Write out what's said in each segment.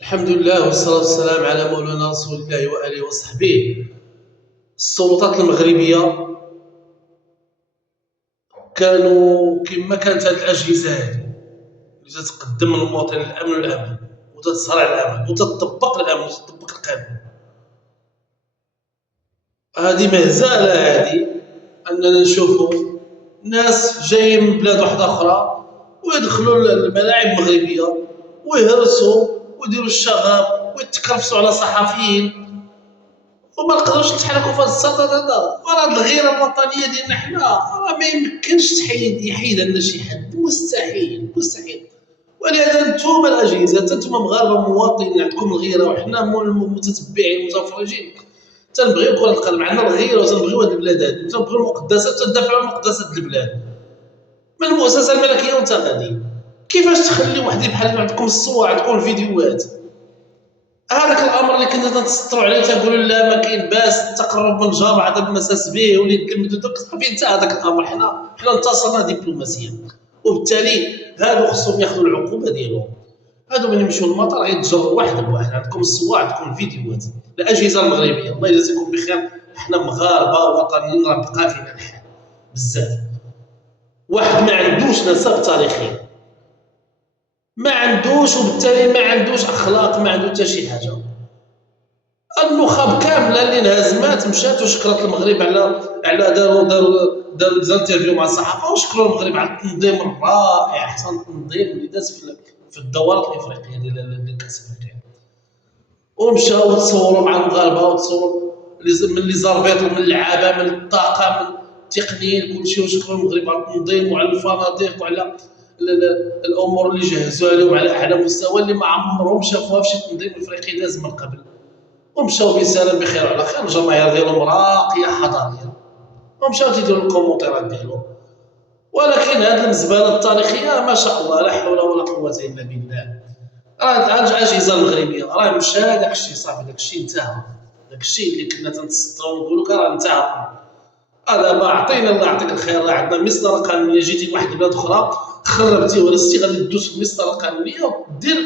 الحمد لله والصلاة والسلام على مولانا رسول الله وآله وصحبه. السلطات المغربية كانوا كما كانت هذه الأجهزة هذه اللي تتقدم للمواطن الأمن والأمان وتتصارع الأمن وتطبق الأمن وتطبق القانون. هذه مهزلة هذه أننا نشوفوا ناس جايين من بلاد واحدة أخرى ويدخلوا الملاعب المغربية ويهرسوا ويديروا الشغب ويتكرفسوا على صحفيين وما نقدروش نتحركوا في هذا الصدد هذا. وراه الغيره الوطنيه ديالنا حنا راه ما يمكنش يحيد لنا شي حد، مستحيل مستحيل. ولهذا نتوما الاجهزه نتوما مغاربه مواطنين عندكم الغيره وحنا متتبعين متفرجين تنبغيو كره القدم، عندنا الغيره وتنبغيو هذه البلاد هذه، تنبغيو المقدسات وتدافعوا عن مقدسات البلاد من المؤسسه الملكيه وانت غادي. كيفاش تخلي وحدي بحال عندكم الصور عندكم الفيديوهات؟ هذاك الامر اللي كنا تنسطروا عليه تنقولوا لا ما كاين باس التقرب من الجار عدم المساس به وليد كلمته دوك صافي انتهى هذاك الامر. حنا انتصرنا دبلوماسيا وبالتالي هادو خصهم ياخذوا العقوبه ديالهم. هادو من يمشيو للمطار غيتجروا واحد بواحد، عندكم الصور عندكم الفيديوهات. الاجهزه المغربيه الله يجازيكم بخير، حنا مغاربه وطنيين راه بقى فينا الحال بزاف. واحد ما عندوش نسب تاريخي ما عندوش وبالتالي ما عندوش اخلاق ما عنده حتى شي حاجه. النخب كامله اللي انهزمات مشات وشكرت المغرب على داروا زانترفيو مع الصحافه وشكروا المغرب على التنظيم الرائع، احسن تنظيم اللي داز في الدورات الافريقيه ديال كاس افريقيا. ومشاو تصوروا مع المغاربه وتصوروا من لي زاربيط ومن اللعابه من الطاقم من التقنيين كلشي، وشكروا المغرب على التنظيم وعلى الفنادق وعلى الامور اللي جهزوها لهم على اعلى مستوى اللي ما عمرهم شافوها في شي تنظيم افريقي داز من قبل. ومشاو بسلام بخير وعلى خير، الجماهير ديالهم راقيه حضاريه ومشاو تيديروا الكومونتيرات ديالهم. ولكن هذه المزبله التاريخيه ما شاء الله لا حول ولا قوه الا بالله. راه الاجهزه المغربيه راه مشى داك الشيء صافي، داك الشيء انتهى، داك الشيء اللي كنا تنسطروا ونقولوا راه انتهى. دابا عطينا الله يعطيك الخير، راه عندنا مسطره قانونيه، جيتي لواحد البلاد اخرى خربتي ورستي غادي تدوز في المسطره القانونيه ودير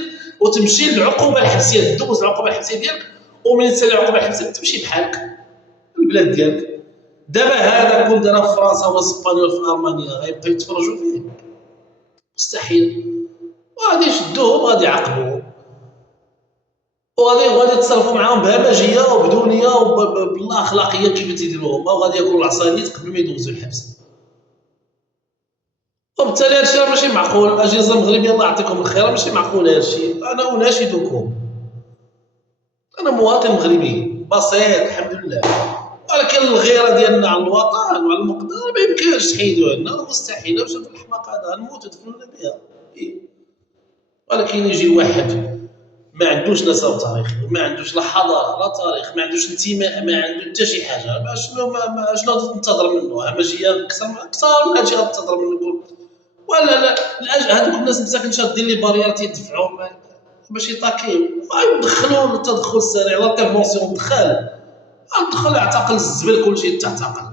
وتمشي للعقوبه الحبسيه، دوز العقوبه الحبسيه ديالك ومن تسالي العقوبه الحبسيه تمشي بحالك البلاد ديالك. دابا هذا كون دارها في فرنسا ولا اسبانيا ولا في المانيا غيبقاو يتفرجوا فيه؟ مستحيل. وغادي يشدوهم وغادي يعاقبوهم وغادي يتصرفوا معاهم بهمجيه وبدونيه وبلا اخلاقيه كيف تيديروهم، وغادي ياكلوا العصانيت قبل ما يدوزوا الحبس. وبالتالي هادشي راه ماشي معقول. الاجهزه المغربيه الله يعطيكم الخير ماشي معقول هادشي. انا اناشدكم، انا مواطن مغربي بسيط الحمد لله، ولكن الغيره ديالنا على الوطن وعلى المقدار ما يمكنش تحيدوها لنا، راه مستحيل. واش هذا الحماق هذا نموت ودفنونا بها ولكن يجي واحد ما عندوش نسب تاريخي ما عندوش لا حضاره لا تاريخ ما عندوش انتماء ما عنده حتى شي حاجه، شنو تنتظر منه؟ همجيه اكثر من هادشي غتنتظر منه؟ ولا لا هذوك الناس مساكن شادين لي بارير تيدفعوا باش يطاكيو يدخلوا التدخل السريع لانترفونسيون دخل اعتقل الزبل كلشي تعتقل.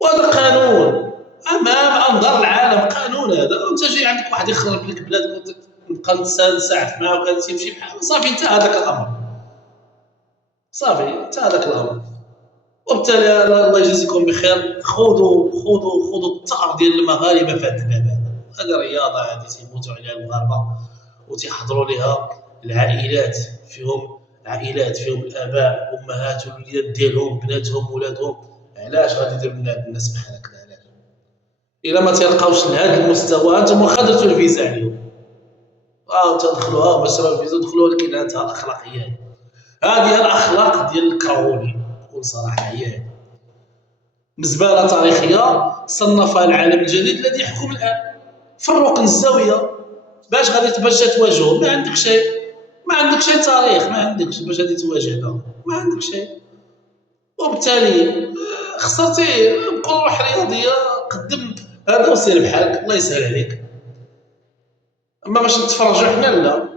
وهذا قانون امام انظار العالم، قانون هذا. وانت جاي عندك واحد يخرب لك بلاد كنت نبقى نساعد معاه وكان تيمشي بحال صافي انتهى هذاك الامر، صافي انتهى هذاك الامر. وبالتالي الله يجزيكم بخير، خذوا الثار ديال المغاربه في هذا الباب هذا. هذه رياضه هذه تيموتوا عليها المغاربه وتيحضروا لها العائلات، فيهم الاباء والامهات والوليدات ديالهم بناتهم ولادهم. علاش غادي يديروا لنا الناس بحال هكذا؟ علاش الا ما تلقاوش لهذا المستوى انتم واخا درتوا الفيزا عليهم تدخلوا مسروا الفيزا دخلوا، ولكن هذه الاخلاقيات هذه الاخلاق ديال الكرهوني بكل صراحه. هي مزبله تاريخيه صنفها العالم الجديد الذي يحكم الان في الركن الزاويه. باش تواجهه؟ ما عندك شيء، ما عندك شيء تاريخ، ما عندكش باش غادي تواجهنا، ما عندك شيء. وبالتالي خسرتي. بقى روح رياضيه قدم هذا وسير بحالك الله يسهل عليك. اما باش نتفرجوا حنا لا.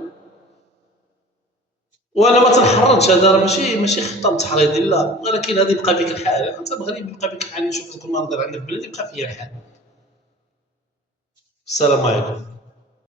وانا ما تنحرضش، هذا راه ماشي خطاب تحريضي لا، ولكن هذه يبقى فيك الحال. انت مغربي يبقى فيك الحال، نشوف ذوك المناظر عندك في بلادي يبقى فيا الحال. السلام عليكم.